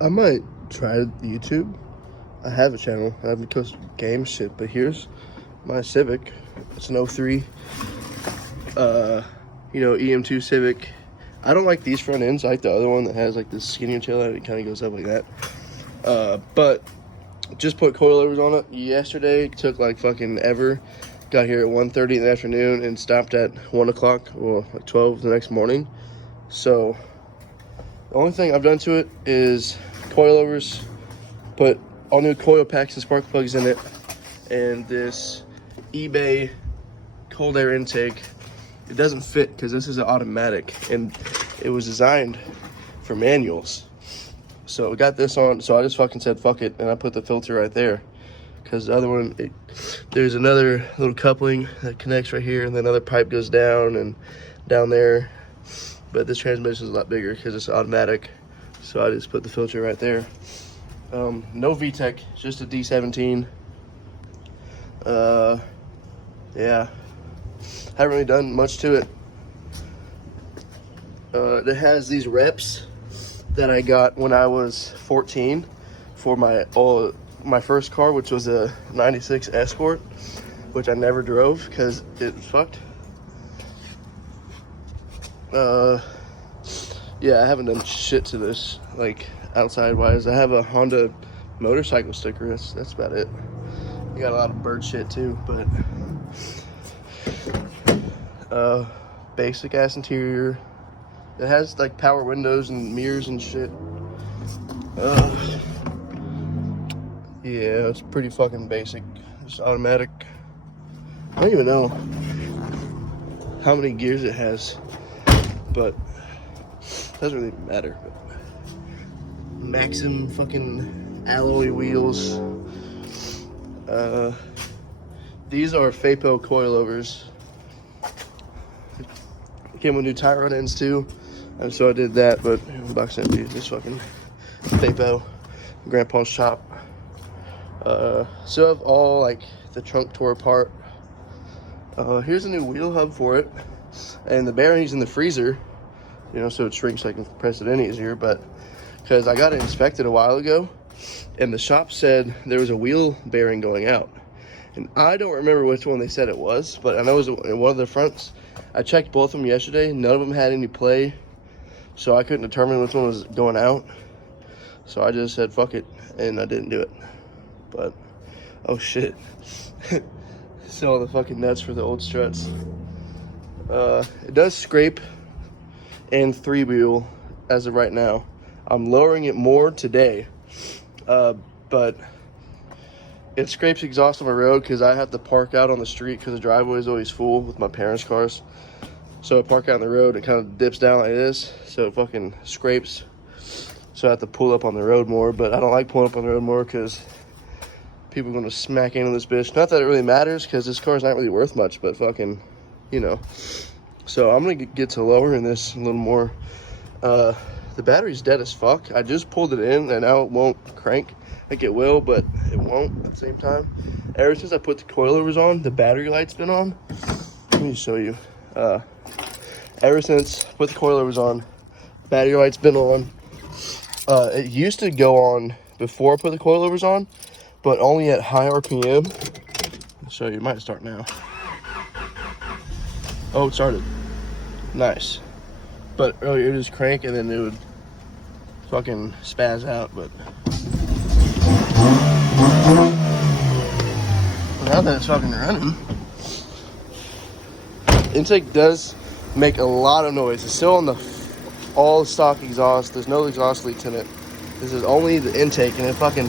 I might try YouTube. I have a channel. I haven't posted game shit, but here's my Civic. It's an 03. em2 Civic. I don't like these front ends. I like the other one that has like this skinnier tail and it kind of goes up like that. But just put coilovers on it yesterday. Took like fucking ever. Got here at 1:30 in the afternoon and stopped at 1 o'clock, well, like 12 the next morning. So the only thing I've done to it is coilovers, put all new coil packs and spark plugs in it, and this eBay cold air intake. It doesn't fit because this is an automatic and it was designed for manuals. So we got this on, so I just fucking said fuck it and I put the filter right there. Because the other one, there's another little coupling that connects right here, and then another pipe goes down and down there. But this transmission is a lot bigger because it's automatic. So I just put the filter right there. No VTEC, just a D17. Yeah, haven't really done much to it. It has these reps that I got when I was 14 for my first car, which was a 96 Escort, which I never drove because it was fucked. Yeah, I haven't done shit to this, like outside wise. I have a Honda motorcycle sticker. That's about it. I got a lot of bird shit too, but basic ass interior. It has like power windows and mirrors and shit. Yeah, it's pretty fucking basic. It's automatic. I don't even know how many gears it has, but it doesn't really matter. Maxim fucking alloy wheels. These are Fapo coilovers. It came with new tie rod ends too, and so I did that, but box empty. This fucking Fapo, grandpa's shop. So I have all like the trunk tore apart. Here's a new wheel hub for it, and the bearing's in the freezer, you know, so it shrinks so I can press it in easier. But because I got it inspected a while ago, and the shop said there was a wheel bearing going out, and I don't remember which one they said it was, but I know it was in one of the fronts. I checked both of them yesterday. None of them had any play, so I couldn't determine which one was going out. So I just said fuck it, and I didn't do it. But oh shit. Still the fucking nuts for the old struts. It does scrape and 3-wheel as of right now. I'm lowering it more today, but it scrapes exhaust on my road because I have to park out on the street because the driveway is always full with my parents' cars. So I park out on the road and it kind of dips down like this, so it fucking scrapes. So I have to pull up on the road more, but I don't like pulling up on the road more because people are going to smack into this bitch. Not that it really matters because this car's not really worth much, but fucking, you know. So I'm going to get to lowering this a little more. The battery's dead as fuck. I just pulled it in and now it won't crank. Like it will, but it won't at the same time. Ever since I put the coilovers on, the battery light's been on. Let me show you. Ever since I put the coilovers on, battery light's been on. It used to go on before I put the coilovers on, but only at high RPM. I'll show you. It might start now. Oh, it started. Nice. But earlier it was crank and then it would fucking spaz out, but now that it's fucking running, intake does make a lot of noise. It's still on the all stock exhaust. There's no exhaust leaks in it. This is only the intake, and it fucking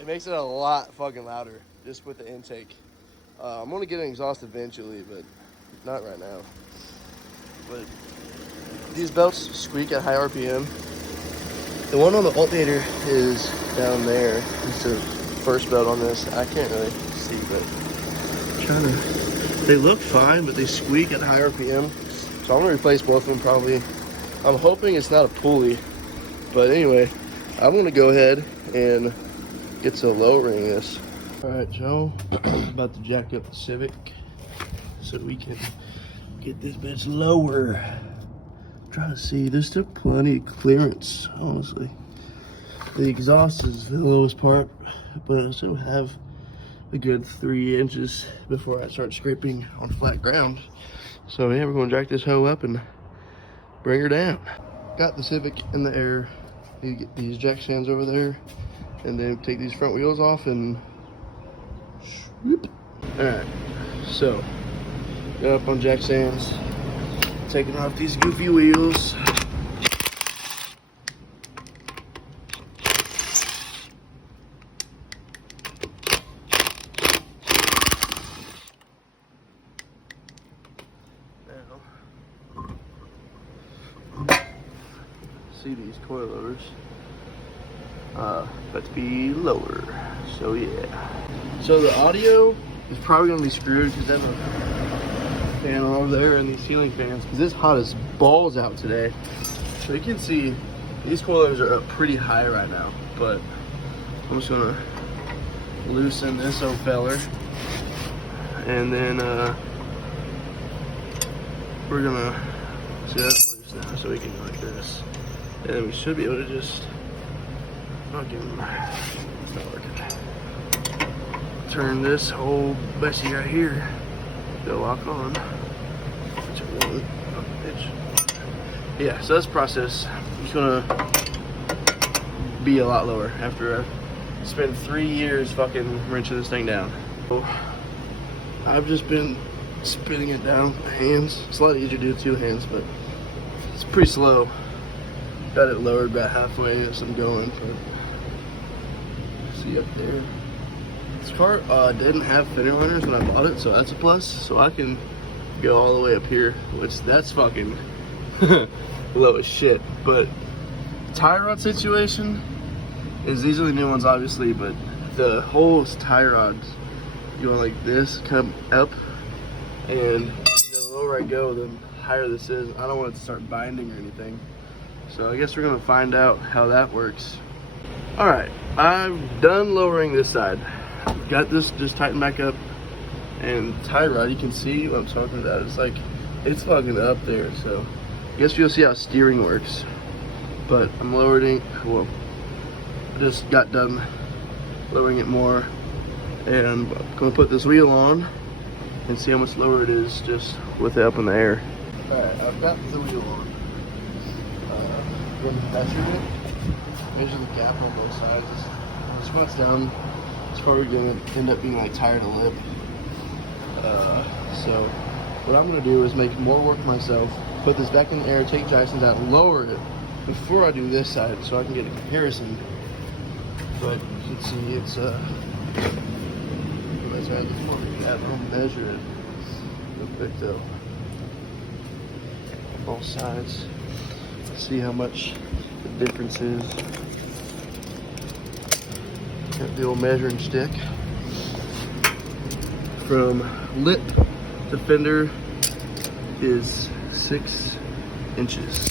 it makes it a lot fucking louder just with the intake. I'm gonna get an exhaust eventually, but not right now. But these belts squeak at high RPM. The one on the alternator is down there. It's the first belt on this. I can't really see, but they look fine, but they squeak at high RPM. So I'm gonna replace both of them probably. I'm hoping it's not a pulley, but anyway, I'm gonna go ahead and get to lowering this. All right, Joe, about to jack up the Civic. so we can get this bitch lower. Try to see, there's still plenty of clearance, honestly. The exhaust is the lowest part, but I still have a good 3 inches before I start scraping on flat ground. So yeah, we're gonna jack this hoe up and bring her down. Got the Civic in the air. You get these jack stands over there, and then take these front wheels off and whoop. All right, so got up on jack stands, taking off these goofy wheels. See these coilovers about to be lower, so yeah. So the audio is probably gonna be screwed because I have a fan over there and these ceiling fans because it's hot as balls out today. So you can see these coilovers are up pretty high right now, but I'm just gonna loosen this old feller, and then we're gonna see that's loose now, so we can go like this. And then we should be able to just not give them. It's not working. Turn this whole Bessie right here. Go lock on. Which one? Oh, bitch. Yeah, so this process is gonna be a lot lower after I spent 3 years fucking wrenching this thing down. So I've just been spinning it down with my hands. It's a lot easier to do with 2 hands, but it's pretty slow. Got it lowered about halfway as I'm going. But see up there. This car didn't have fender liners when I bought it, so that's a plus. So I can go all the way up here, which that's fucking low as shit. But tie rod situation is these are the new ones, obviously, but the whole tie rods go like this, come up, and the lower I go, the higher this is. I don't want it to start binding or anything. So I guess we're gonna find out how that works. All right, I've done lowering this side. Got this just tightened back up, and tie rod, you can see what I'm talking about. It's like, it's fucking up there. So I guess you'll see how steering works. But I'm lowering, well, just got done lowering it more, and I'm gonna put this wheel on and see how much lower it is just with it up in the air. All right, I've got the wheel on. Measure the gap on both sides. This one's down. It's probably gonna end up being like tire to lip. So what I'm gonna do is make more work myself. Put this back in the air, take Jackson's out, lower it before I do this side, so I can get a comparison. But you can see it's I'll measure it real quick though. Both sides. See how much the difference is. Got the old measuring stick. From lip to fender is 6 inches.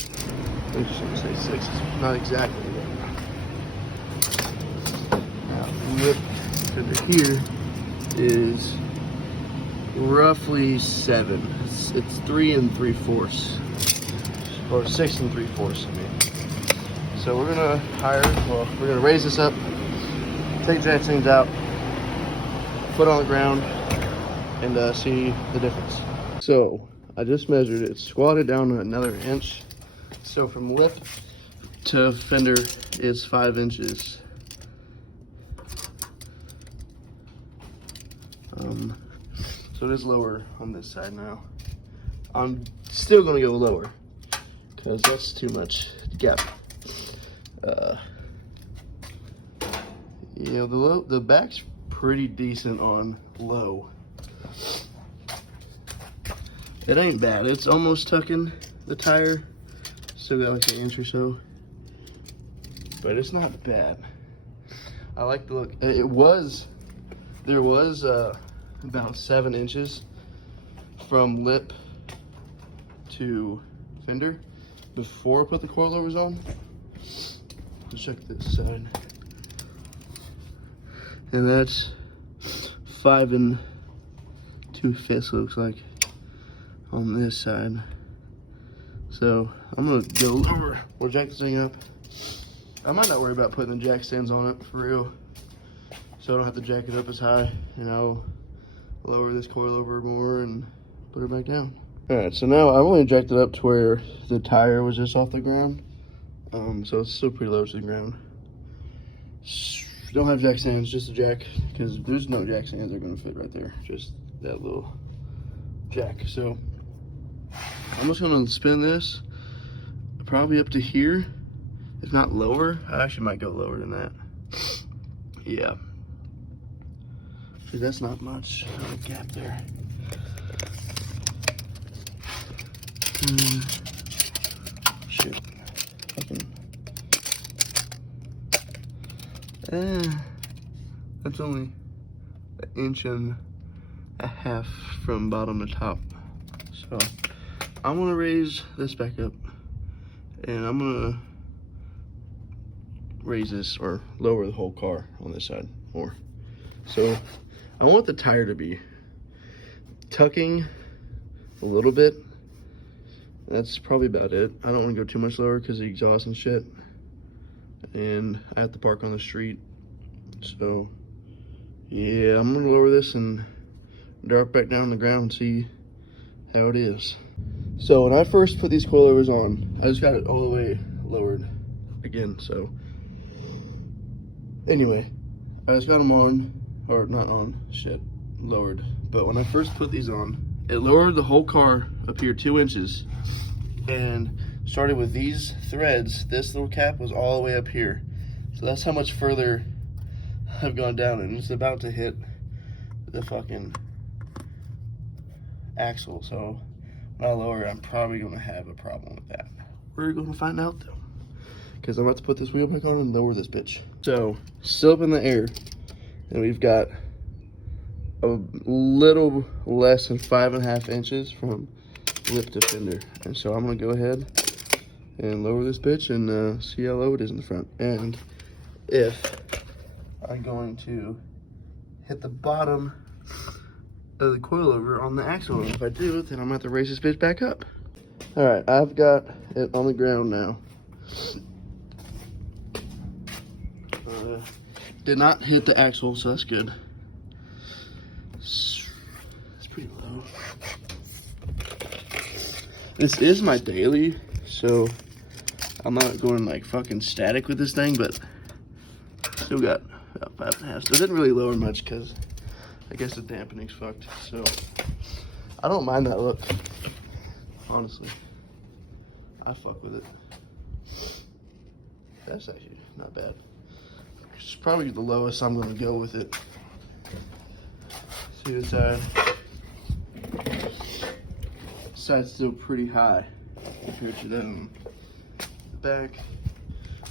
I'm just gonna say 6, not exactly. Now, lip to fender here is roughly 7. It's 3 3/4. Or 6 3/4, I mean. So we're gonna we're gonna raise this up, take jack things out, put it on the ground, and see the difference. So I just measured it, squatted down another inch. So from lip to fender is 5 inches. So it is lower on this side now. I'm still gonna go lower, because that's too much gap. You know, the back's pretty decent on low. It ain't bad. It's almost tucking the tire. Still got like an inch or so, but it's not bad. I like the look. There was about 7 inches from lip to fender before I put the coilovers on. Let's check this side. And that's 5 2/5 looks like. on this side. So I'm gonna go over, we'll jack this thing up. I might not worry about putting the jack stands on it for real, so I don't have to jack it up as high, and I'll lower this coilover more and put it back down. All right, so now I've only jacked it up to where the tire was just off the ground, so it's still pretty low to the ground. Don't have jack stands, just a jack, because there's no jack stands that are gonna fit right there, just that little jack. So I'm just gonna spin this probably up to here, if not lower. I actually might go lower than that. Yeah. See, that's not much of a gap there. Shit. That's only an inch and a half from bottom to top. So I'm gonna raise this back up, and I'm gonna raise this or lower the whole car on this side more. So I want the tire to be tucking a little bit. That's probably about it. I don't want to go too much lower because of the exhaust and shit, and I have to park on the street. So yeah, I'm gonna lower this and drop back down on the ground and see how it is. So when I first put these coilovers on, I just got it all the way lowered again. So anyway, I just got them on, or not on, shit, lowered. But when I first put these on, it lowered the whole car up here 2 inches, and started with these threads. This little cap was all the way up here. So that's how much further I've gone down, and it's about to hit the fucking axle. So when I lower, I'm probably gonna have a problem with that. We're gonna find out though, because I'm about to put this wheel back on and lower this bitch. So still up in the air, and we've got a little less than 5.5 inches from lip to fender. And so I'm gonna go ahead and lower this bitch and see how low it is in the front, and if I'm going to hit the bottom of the coilover on the axle. And if I do, then I'm gonna have to raise this bitch back up. All right, I've got it on the ground now. Did not hit the axle, so that's good. It's pretty low. This is my daily, so I'm not going like fucking static with this thing, but still got about 5.5. So it didn't really lower much because I guess the dampening's fucked. So I don't mind that look, honestly. I fuck with it. That's actually not bad. It's probably the lowest I'm gonna go with it. See the side. This side's still pretty high compared to them. The back.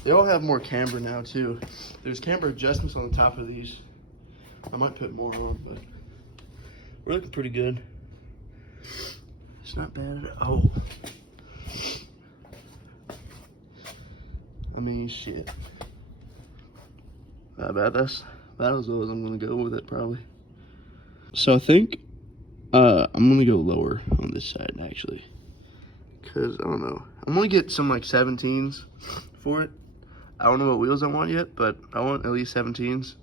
They all have more camber now too. There's camber adjustments on the top of these. I might put more on, but we're looking pretty good. It's not bad at all. I mean, shit. Not bad. That's about as low as I'm gonna go with it, probably. So I think I'm gonna go lower on this side actually, cause I don't know. I'm gonna get some like 17s for it. I don't know what wheels I want yet, but I want at least 17s.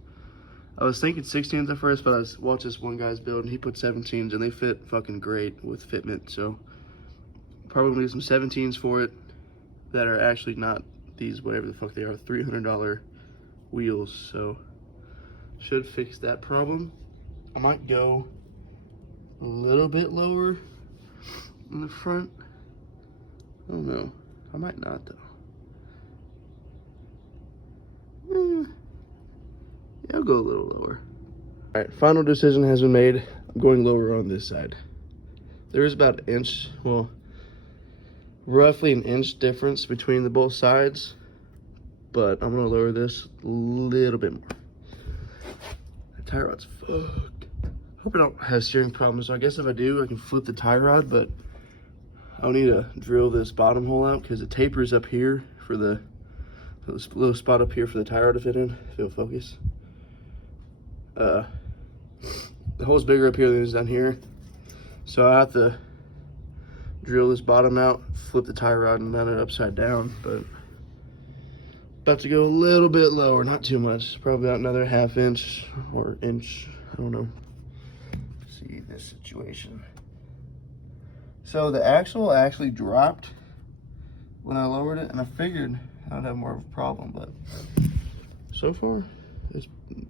I was thinking 16s at first, but I watched this one guy's build and he put 17s and they fit fucking great with fitment. So probably gonna get some 17s for it that are actually not these, whatever the fuck they are, $300 wheels. So should fix that problem. I might go a little bit lower in the front. I don't know. I might not though. Yeah, I'll go a little lower. All right, final decision has been made. I'm going lower on this side. There is about an inch, well, roughly an inch difference between the both sides, but I'm gonna lower this a little bit more. The tie rod's fucked. Hope I don't have steering problems. So I guess if I do, I can flip the tie rod, but I'll need to drill this bottom hole out because it tapers up here for this little spot up here for the tie rod to fit in. If it'll focus. The hole's bigger up here than it is down here, so I have to drill this bottom out, flip the tie rod and mount it upside down, but about to go a little bit lower, not too much, probably about another 1/2 inch or inch, I don't know. See this situation. So the axle actually dropped when I lowered it, and I figured I'd have more of a problem, but so far it's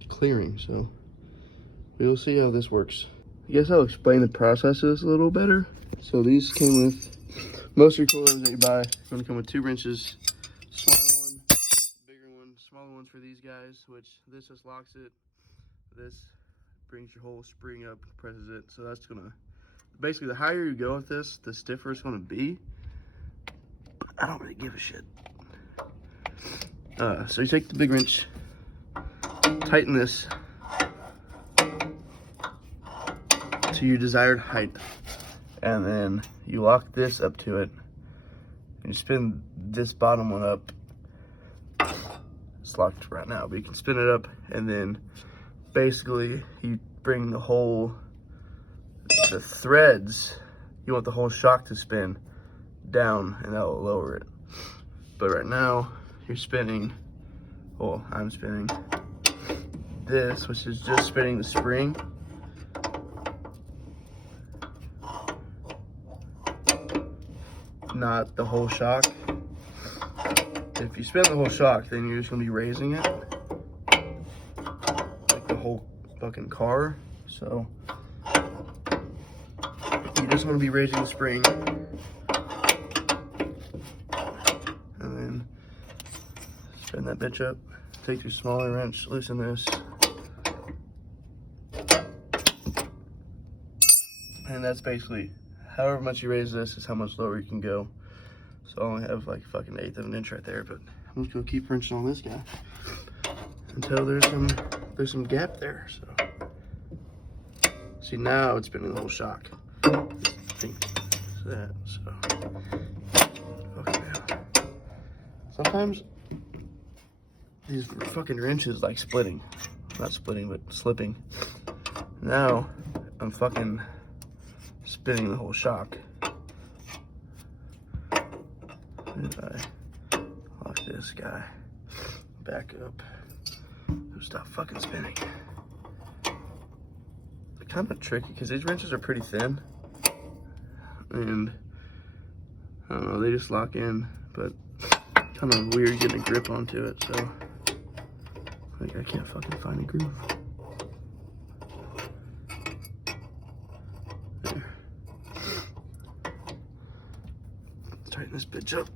clearing, so we'll see how this works. I guess I'll explain the processes a little better. So these came with, most of your coilovers that you buy are going to come with 2 wrenches, small one, bigger one, smaller ones for these guys, which this just locks it. This brings your whole spring up, presses it. So that's gonna, basically the higher you go with this, the stiffer it's gonna be. I don't really give a shit. So you take the big wrench, tighten this to your desired height, and then you lock this up to it. And you spin this bottom one up. It's locked right now, but you can spin it up, and then basically you bring the threads, you want the whole shock to spin down, and that will lower it. But right now you're spinning, well, I'm spinning this, which is just spinning the spring. Not the whole shock. If you spin the whole shock, then you're just gonna be raising it like the whole fucking car. So you just want to be raising the spring, and then spin that bitch up. Take your smaller wrench, loosen this, and that's basically however much you raise this is how much lower you can go. So I only have like fucking 1/8 of an inch right there, but I'm just gonna keep wrenching on this guy until there's some gap there. So see, now it's spinning the whole shock. I think that, so okay. Sometimes these fucking wrenches like splitting, not splitting, but slipping. Now I'm fucking spinning the whole shock. If I lock this guy back up, it'll stop fucking spinning. It's kind of tricky because these wrenches are pretty thin, and I don't know, they just lock in, but kind of weird getting a grip onto it, so like I can't fucking find a groove. There. Let's tighten this bitch up.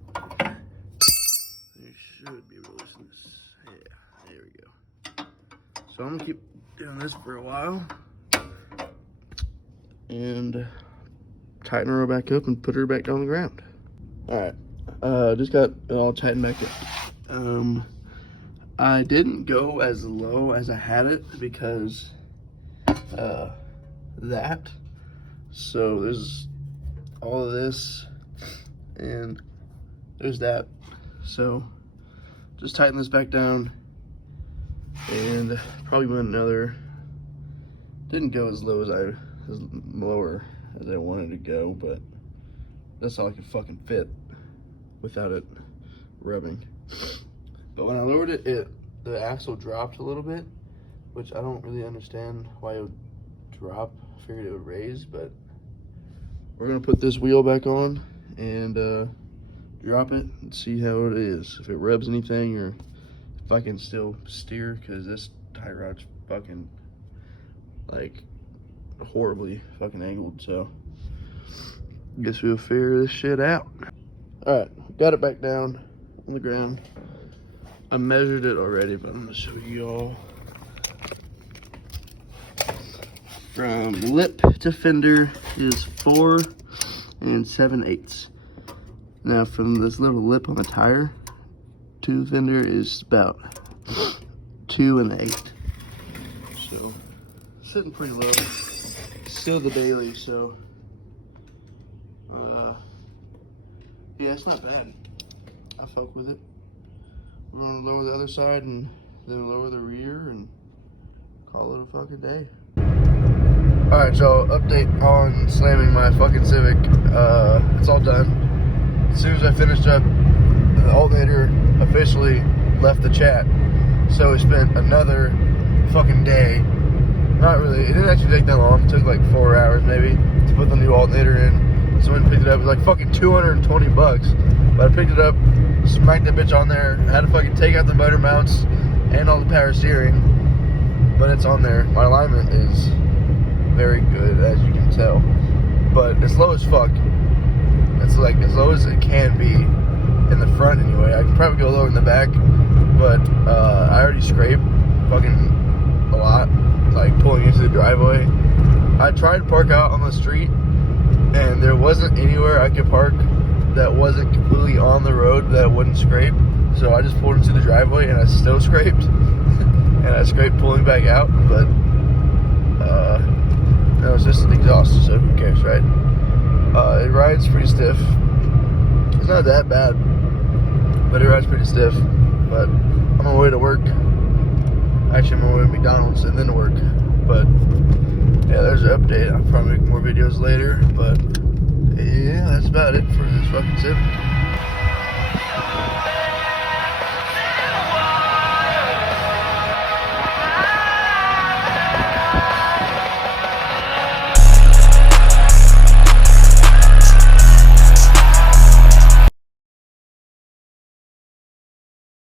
You should be able to loosen this. Yeah, there we go. So I'm gonna keep doing this for a while and tighten her back up and put her back on the ground. All right, just got it all tightened back up. I didn't go as low as I had it because that. So there's all of this and there's that. So just tighten this back down and probably went another, didn't go as low as lower as I wanted to go, but that's all I could fucking fit without it rubbing. But when I lowered it, the axle dropped a little bit, which I don't really understand why it would drop. I figured it would raise, but we're gonna put this wheel back on and drop it and see how it is. If it rubs anything or if I can still steer, because this tie rod's fucking like horribly fucking angled. So I guess we'll figure this shit out. All right, got it back down on the ground. I measured it already, but I'm gonna show you all. From lip to fender is 4 7/8. Now from this little lip on the tire to the fender is about 2 1/8. So sitting pretty low. Still the Bailey, so yeah, it's not bad. I fuck with it. We're gonna lower the other side and then lower the rear and call it a fucking day. Alright, so update on slamming my fucking Civic. It's all done. As soon as I finished up, the alternator officially left the chat. So we spent another fucking day. Not really. It didn't actually take that long. It took like 4 hours maybe to put the new alternator in. So when I picked it up, it was like fucking 220 bucks. But I picked it up, smacked that bitch on there. I had to fucking take out the motor mounts and all the power steering. But it's on there. My alignment is very good, as you can tell. But it's low as fuck. It's like as low as it can be in the front anyway. I can probably go lower in the back, but I already scraped fucking a lot, like pulling into the driveway. I tried to park out on the street, and there wasn't anywhere I could park that wasn't completely on the road that wouldn't scrape. So I just pulled into the driveway, and I still scraped. And I scraped pulling back out, but that was just an exhaust, so who cares, right? It rides pretty stiff. It's not that bad, but it rides pretty stiff. But I'm on my way to work. Actually, I'm on my way to McDonald's and then to work. But yeah, there's an update. I'll probably make more videos later. But yeah, that's about it for this fucking Civic.